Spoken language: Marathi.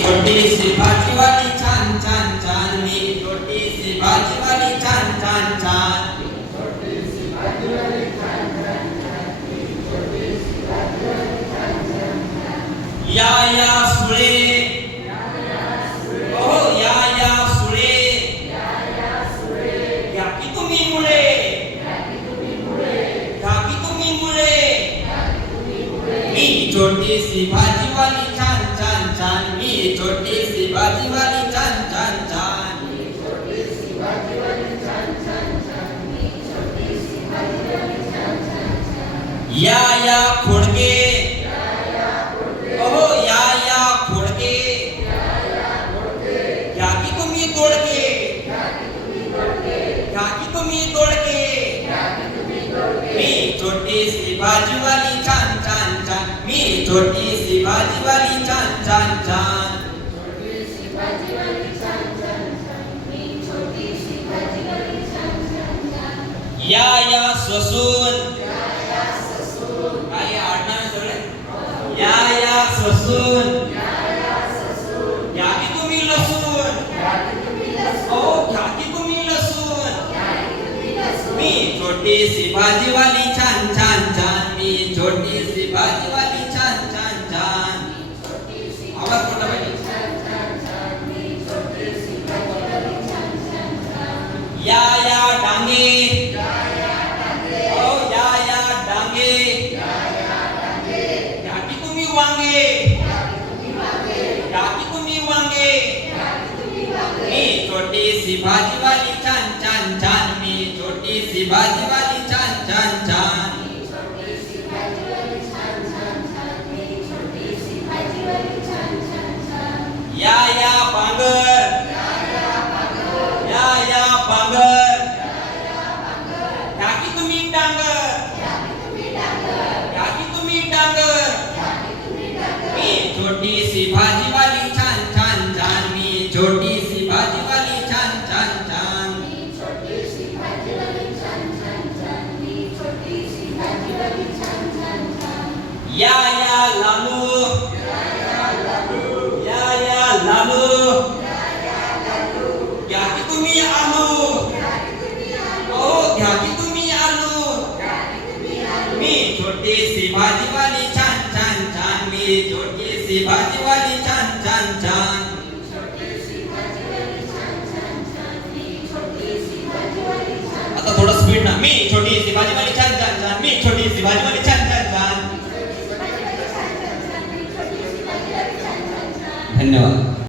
छोटीशी भाजीवाली छान छान छान, मी छोटीशी भाजीवाली छान छान छान. या सुळे, हो या सुळे, घ्या की तुम्ही मुळे, घ्या की तुम्ही मुळे. मी छोटीशी भाजीवाली छान छान छान, मी छोटीशी भाजीवाली छान छान छान. या खोडके, हो या खोडके, घ्या की तुम्ही तोडके, घ्या की तुम्ही तोडके. मी छोटीशी भाजीवाली छान छान छान, मी छोटीशी भाजीवाली छान छान छान. या ससून, काय आडनाव सगळे, या ससून, घ्या की तुम्ही लसूण, हो घ्या की तुम्ही लसूण. मी छोटीशी भाजीवाली छान छान छान, मी छोटीशी भाजीवाली छान छान छान. आवाज मोठा पाहिजे. या डांगे, हो या डांगे, घ्या की तुम्ही वांगे, घ्या की तुम्ही वांगे. मी छोटीशी भाजीवाली छान छान छान, मी छोटीशी भाजीवाली छान छान छान. या बांगर, या बांगर, घ्या की तुम्ही डांगर, घ्या की तुम्ही डांगर. मी छोटीशी भाजीवाली छान छान छान, मी छोटीशी भाजीवाली छान छान छान. या लालू, या लालू, घ्या की तुम्ही आलू, हो घ्या की तुम्ही आलू. मी छोटीशी भाजीवाली छान छान छान, मी छोटीशी भाजीवाली छान छान छान. आता थोडं स्पीड ना. मी छोटीशी भाजीवाली छान छान छान, मी छोटीशी भाजीवाली छान छान छान. धन्यवाद.